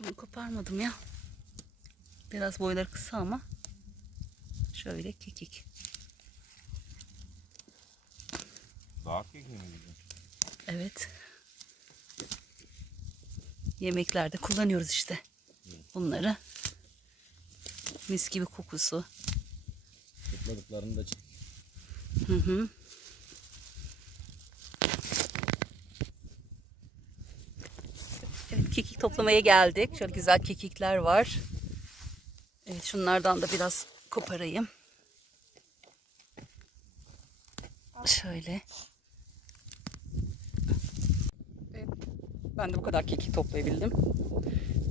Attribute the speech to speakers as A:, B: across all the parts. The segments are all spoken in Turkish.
A: Bunu koparmadım ya. Biraz boyları kısa ama. Şöyle kekik.
B: Dağ keki mi diyeceğim?
A: Evet. Yemeklerde kullanıyoruz işte. Bunları. Mis gibi kokusu.
B: Topladıklarını da çek.
A: Hı hı. Toplamaya geldik. Şöyle güzel kekikler var. Evet, şunlardan da biraz koparayım. Şöyle. Ben de bu kadar kekik toplayabildim.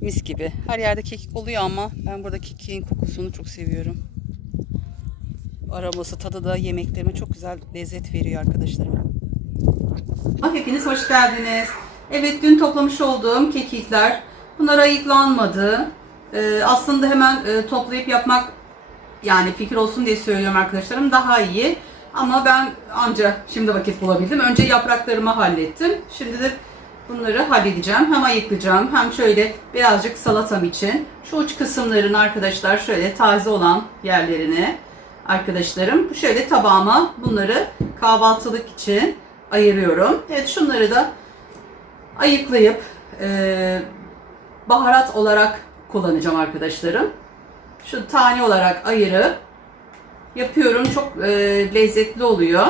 A: Mis gibi. Her yerde kekik oluyor ama ben burada kekiğin kokusunu çok seviyorum. Aroması, tadı da yemeklerime çok güzel lezzet veriyor arkadaşlarım. Hepiniz hoş geldiniz. Evet dün toplamış olduğum kekikler. Bunlar ayıklanmadı. Ee, aslında hemen e, toplayıp yapmak yani fikir olsun diye söylüyorum arkadaşlarım daha iyi. Ama ben anca şimdi vakit bulabildim. Önce yapraklarımı hallettim. Şimdi de bunları halledeceğim. Hem ayıklayacağım hem şöyle birazcık salatam için. Şu uç kısımlarını arkadaşlar şöyle taze olan yerlerini arkadaşlarım şöyle tabağıma bunları kahvaltılık için ayırıyorum. Evet şunları da ayıklayıp e, baharat olarak kullanacağım arkadaşlarım. Şu tane olarak ayırıp yapıyorum. Çok e, lezzetli oluyor.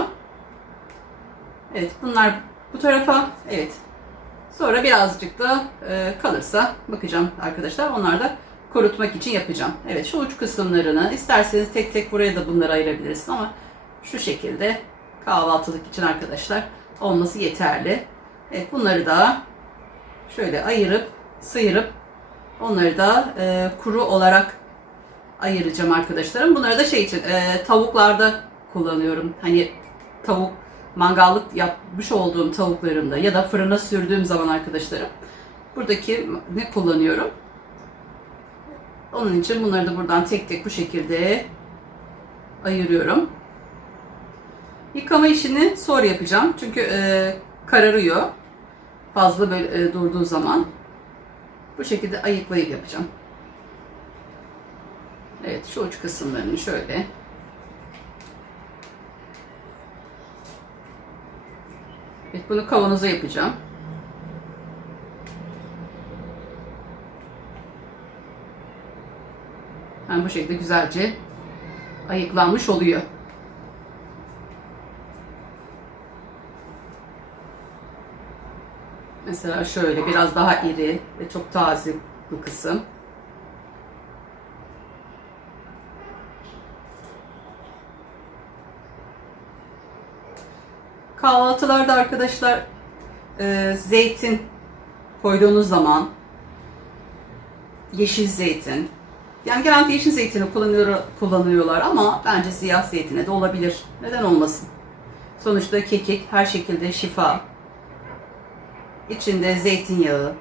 A: Evet bunlar bu tarafa evet. Sonra birazcık da e, kalırsa bakacağım arkadaşlar. Onlar da kurutmak için yapacağım. Evet şu uç kısımlarını isterseniz tek tek buraya da bunları ayırabilirsiniz ama şu şekilde kahvaltılık için arkadaşlar olması yeterli. Evet bunları da şöyle ayırıp sıyırıp onları da e, kuru olarak ayıracağım arkadaşlarım. Bunları da şey için e, tavuklarda kullanıyorum. Hani tavuk mangallık yapmış olduğum tavuklarımda ya da fırına sürdüğüm zaman arkadaşlarım buradaki ne kullanıyorum? Onun için bunları da buradan tek tek bu şekilde ayırıyorum. Yıkama işini sonra yapacağım. Çünkü e, kararıyor. Fazla böyle e, durduğu zaman. Bu şekilde ayıklayıp yapacağım. Evet şu uç kısımlarını şöyle. Evet bunu kavanoza yapacağım. Yani bu şekilde güzelce ayıklanmış oluyor. Mesela şöyle biraz daha iri ve çok taze bu kısım. Kahvaltılarda arkadaşlar e, zeytin koyduğunuz zaman yeşil zeytin yani genelde yeşil zeytini kullanıyor, kullanıyorlar ama bence siyah zeytine de olabilir. Neden olmasın? Sonuçta kekik her şekilde şifa. İçinde zeytinyağı,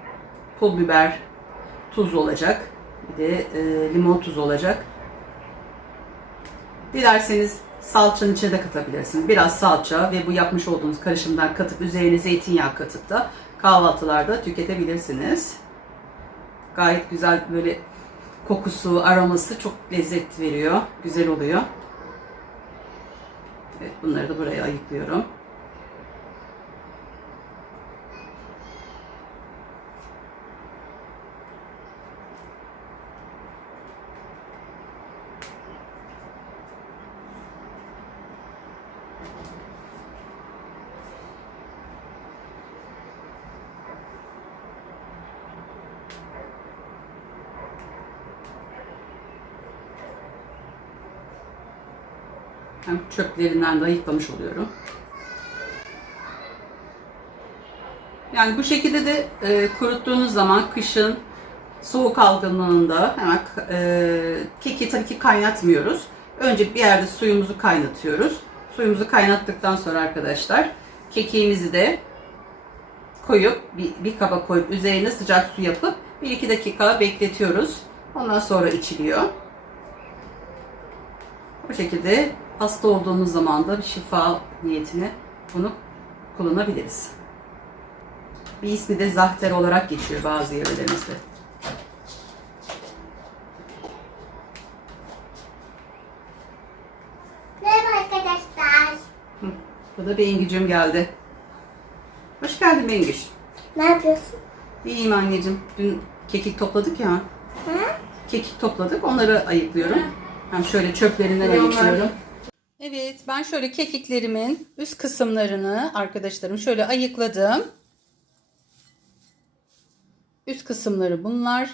A: pul biber, tuz olacak. Bir de e, limon tuzu olacak. Dilerseniz salçanın içine de katabilirsiniz. Biraz salça ve bu yapmış olduğunuz karışımdan katıp üzerine zeytinyağı katıp da kahvaltılarda tüketebilirsiniz. Gayet güzel böyle kokusu, aroması çok lezzet veriyor. Güzel oluyor. Evet bunları da buraya ayıklıyorum. Hem çöplerinden de ayıklamış oluyorum. Yani bu şekilde de e, kuruttuğunuz zaman kışın soğuk algınlığında hemen e, keki tabii ki kaynatmıyoruz. Önce bir yerde suyumuzu kaynatıyoruz. Suyumuzu kaynattıktan sonra arkadaşlar kekiğimizi de koyup bir, bir kaba koyup üzerine sıcak su yapıp 1-2 dakika bekletiyoruz. Ondan sonra içiliyor. Bu şekilde hasta olduğumuz zaman da bir şifa niyetine bunu kullanabiliriz. Bir ismi de zahter olarak geçiyor bazı yörelerimizde. Merhaba arkadaşlar. Hı, bu da Bengücüm geldi. Hoş geldin Bengüş.
C: Ne yapıyorsun?
A: İyiyim anneciğim. Dün kekik topladık ya.
C: Hı?
A: Kekik topladık. Onları ayıklıyorum. Hı. Hem şöyle çöplerinden ayıklıyorum. Evet ben şöyle kekiklerimin üst kısımlarını arkadaşlarım şöyle ayıkladım. Üst kısımları bunlar.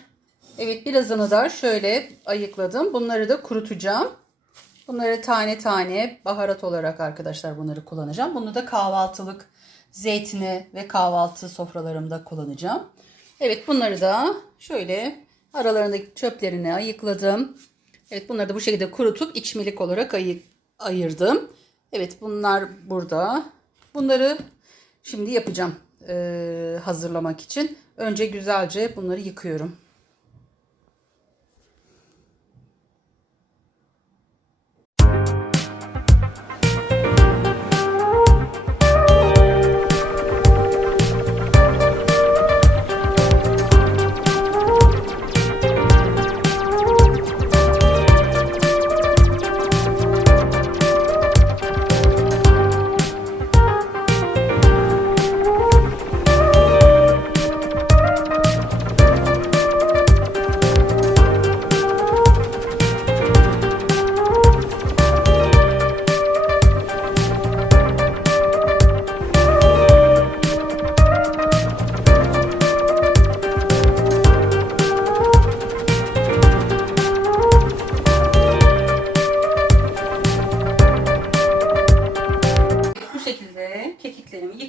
A: Evet birazını da şöyle ayıkladım. Bunları da kurutacağım. Bunları tane tane baharat olarak arkadaşlar bunları kullanacağım. Bunu da kahvaltılık zeytini ve kahvaltı sofralarımda kullanacağım. Evet bunları da şöyle aralarındaki çöplerini ayıkladım. Evet bunları da bu şekilde kurutup içmelik olarak ayı- ayırdım. Evet bunlar burada. Bunları şimdi yapacağım eee, hazırlamak için. Önce güzelce bunları yıkıyorum.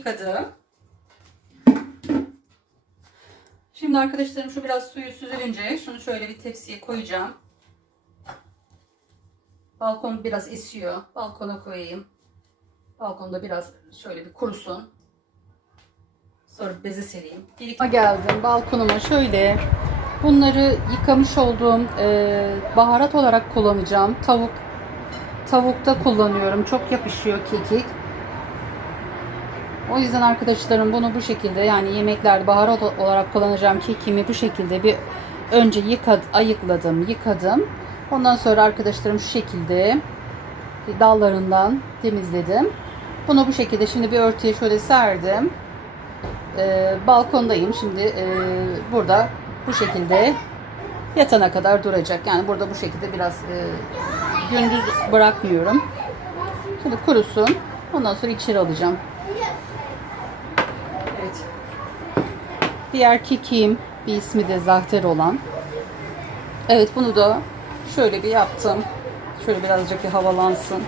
A: Yıkadım. Şimdi arkadaşlarım şu biraz suyu süzülünce şunu şöyle bir tepsiye koyacağım. Balkon biraz esiyor. Balkona koyayım. Balkonda biraz şöyle bir kurusun. Sonra beze sereyim. Birikme geldim balkonuma şöyle bunları yıkamış olduğum e, baharat olarak kullanacağım. Tavuk tavukta kullanıyorum. Çok yapışıyor kekik. O yüzden arkadaşlarım bunu bu şekilde yani yemeklerde baharat olarak kullanacağım kekimi bu şekilde bir önce yıkad, ayıkladım, yıkadım. Ondan sonra arkadaşlarım şu şekilde dallarından temizledim. Bunu bu şekilde şimdi bir örtüye şöyle serdim. Ee, balkondayım şimdi ee, burada bu şekilde yatana kadar duracak. Yani burada bu şekilde biraz ee, gündüz bırakmıyorum. Şimdi kurusun. Ondan sonra içeri alacağım. Evet. Diğer kekiğim bir ismi de zahter olan. Evet bunu da şöyle bir yaptım. Şöyle birazcık bir havalansın.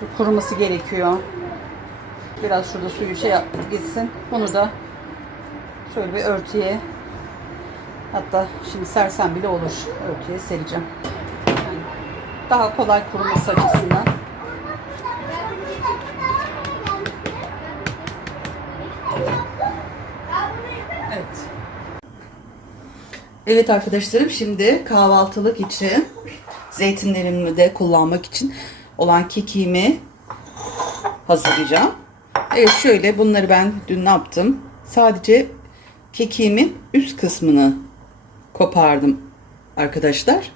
A: Şu kuruması gerekiyor. Biraz şurada suyu şey gitsin. Bunu da şöyle bir örtüye hatta şimdi sersem bile olur. Örtüye sereceğim. Daha kolay kuruması açısından. Evet. Evet arkadaşlarım şimdi kahvaltılık için zeytinlerimi de kullanmak için olan kekiğimi hazırlayacağım. Evet şöyle bunları ben dün ne yaptım? Sadece kekiğimin üst kısmını kopardım arkadaşlar.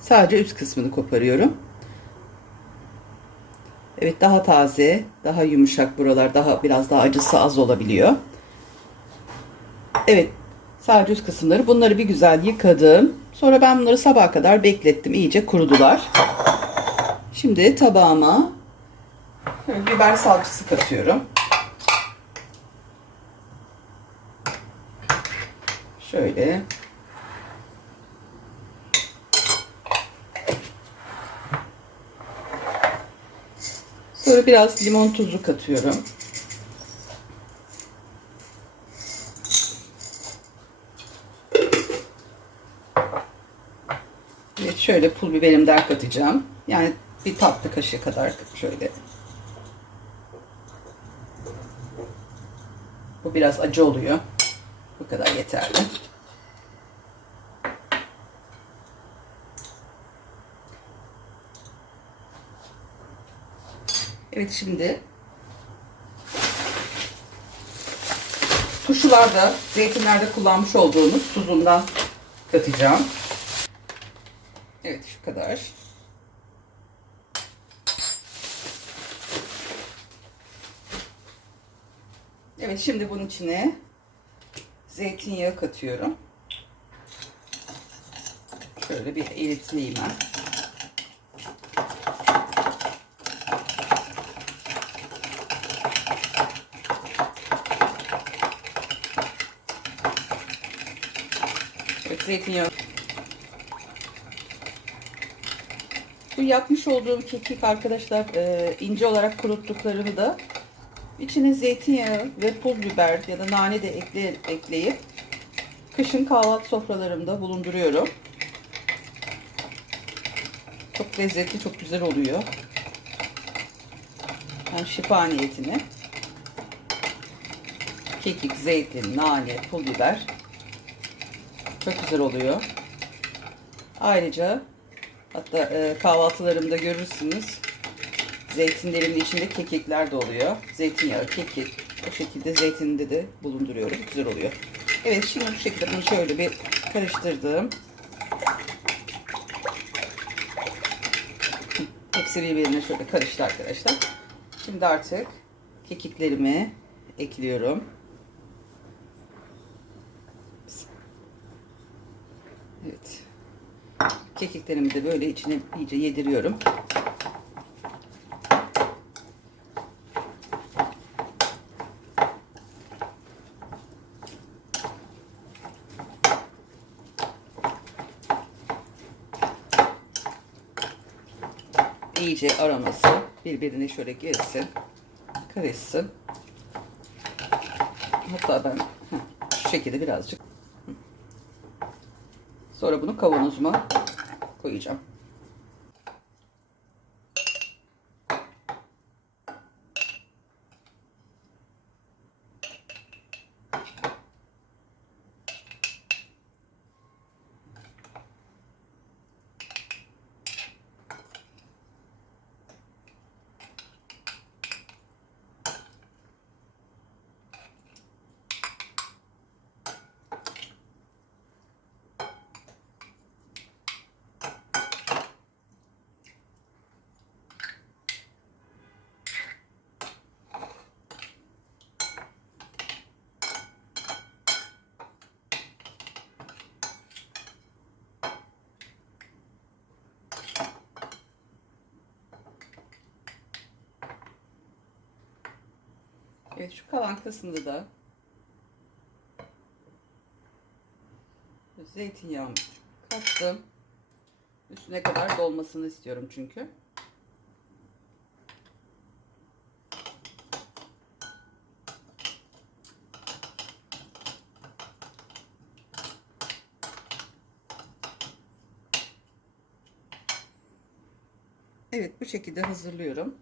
A: Sadece üst kısmını koparıyorum. Evet daha taze, daha yumuşak buralar, daha biraz daha acısı az olabiliyor. Evet sadece üst kısımları. Bunları bir güzel yıkadım. Sonra ben bunları sabaha kadar beklettim. İyice kurudular. Şimdi tabağıma biber salçası katıyorum. Şöyle. Sonra biraz limon tuzu katıyorum. Evet şöyle pul biberimden katacağım. Yani bir tatlı kaşığı kadar şöyle. Bu biraz acı oluyor. Bu kadar yeterli. Evet şimdi turşularda, zeytinlerde kullanmış olduğumuz tuzundan katacağım. Evet şu kadar. Evet şimdi bunun içine zeytinyağı katıyorum. Şöyle bir eritleyeyim ben. Zeytinyağı. Bu yapmış olduğum kekik arkadaşlar e, ince olarak kuruttuklarımı da içine zeytinyağı ve pul biber ya da nane de ekle, ekleyip kışın kahvaltı sofralarımda bulunduruyorum. Çok lezzetli, çok güzel oluyor. Hem şifa niyetine. Kekik, zeytin, nane, pul biber. Çok güzel oluyor. Ayrıca hatta e, kahvaltılarımda görürsünüz. Zeytinlerimin içinde kekikler de oluyor. Zeytinyağı, kekik. O şekilde zeytininde de bulunduruyorum. Güzel oluyor. Evet şimdi bu şekilde bunu şöyle bir karıştırdım. Hepsi birbirine şöyle karıştı arkadaşlar. Şimdi artık kekiklerimi ekliyorum. Evet. Kekiklerimi de böyle içine iyice yediriyorum. iyice aroması birbirine şöyle girsin. Karışsın. Hatta ben şu şekilde birazcık. Sonra bunu kavanozuma koyacağım. Evet şu kalan kısmında da zeytinyağımı kattım. Üstüne kadar dolmasını istiyorum çünkü. Evet bu şekilde hazırlıyorum.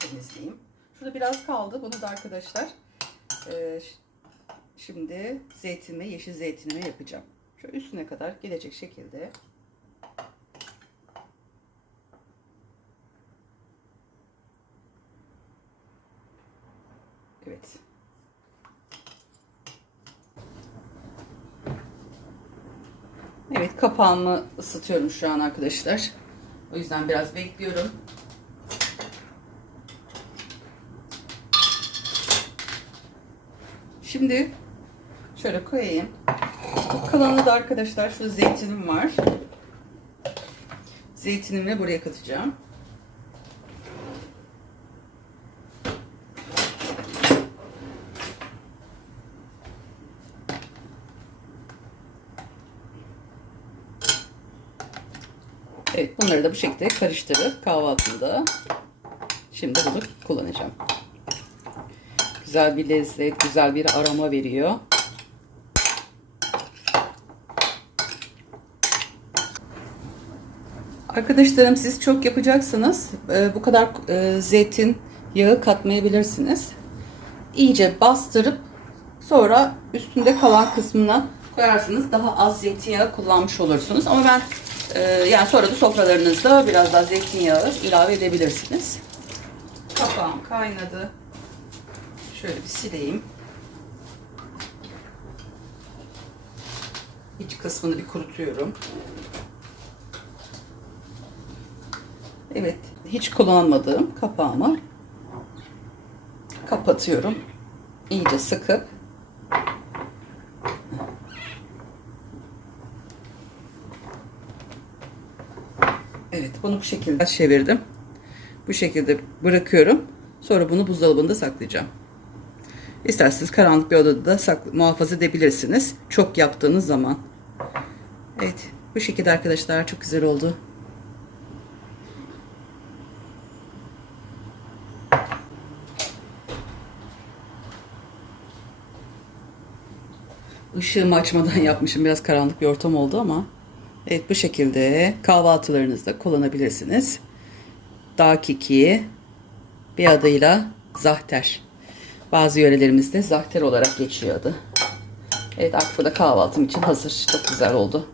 A: Temizleyeyim. Şurada biraz kaldı. Bunu da arkadaşlar e, şimdi zeytinime, yeşil zeytinime yapacağım. Şu üstüne kadar gelecek şekilde. Evet. Evet kapağımı ısıtıyorum şu an arkadaşlar. O yüzden biraz bekliyorum. Şimdi şöyle koyayım. Kalanı da arkadaşlar şu zeytinim var. Zeytinimi buraya katacağım. Evet bunları da bu şekilde karıştırıp kahvaltımda şimdi bunu kullanacağım. Güzel bir lezzet, güzel bir aroma veriyor. Arkadaşlarım siz çok yapacaksınız. Ee, bu kadar e, zeytin yağı katmayabilirsiniz. İyice bastırıp sonra üstünde kalan kısmına koyarsınız. Daha az zeytinyağı kullanmış olursunuz. Ama ben e, yani sonra da sofralarınızda biraz daha zeytinyağı ilave edebilirsiniz. Kapağım kaynadı. Şöyle bir sileyim. İç kısmını bir kurutuyorum. Evet, hiç kullanmadığım kapağımı kapatıyorum. iyice sıkıp Evet bunu bu şekilde çevirdim. Bu şekilde bırakıyorum. Sonra bunu buzdolabında saklayacağım. İsterseniz karanlık bir odada da saklı, muhafaza edebilirsiniz. Çok yaptığınız zaman. Evet bu şekilde arkadaşlar çok güzel oldu. Işığımı açmadan yapmışım. Biraz karanlık bir ortam oldu ama. Evet bu şekilde kahvaltılarınızda kullanabilirsiniz. Dağ keki bir adıyla zahter. Bazı yörelerimizde zahter olarak geçiyor adı. Evet artık burada kahvaltım için hazır. Çok güzel oldu.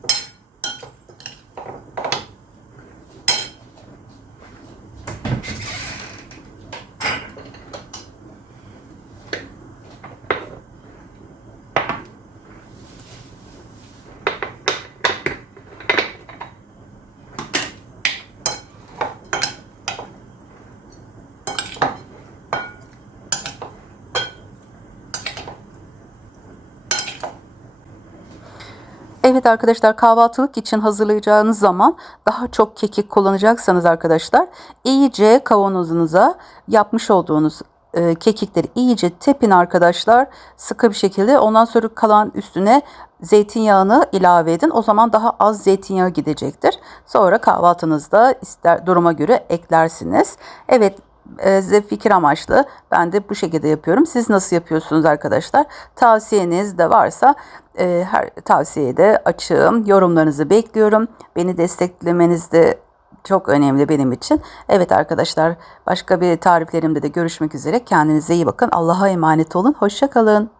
A: Evet arkadaşlar kahvaltılık için hazırlayacağınız zaman daha çok kekik kullanacaksanız arkadaşlar iyice kavanozunuza yapmış olduğunuz e, kekikleri iyice tepin arkadaşlar sıkı bir şekilde. Ondan sonra kalan üstüne zeytinyağını ilave edin. O zaman daha az zeytinyağı gidecektir. Sonra kahvaltınızda ister duruma göre eklersiniz. Evet e, size fikir amaçlı ben de bu şekilde yapıyorum. Siz nasıl yapıyorsunuz arkadaşlar? Tavsiyeniz de varsa e, her tavsiyeye de açığım. Yorumlarınızı bekliyorum. Beni desteklemeniz de çok önemli benim için. Evet arkadaşlar başka bir tariflerimde de görüşmek üzere. Kendinize iyi bakın. Allah'a emanet olun. Hoşçakalın.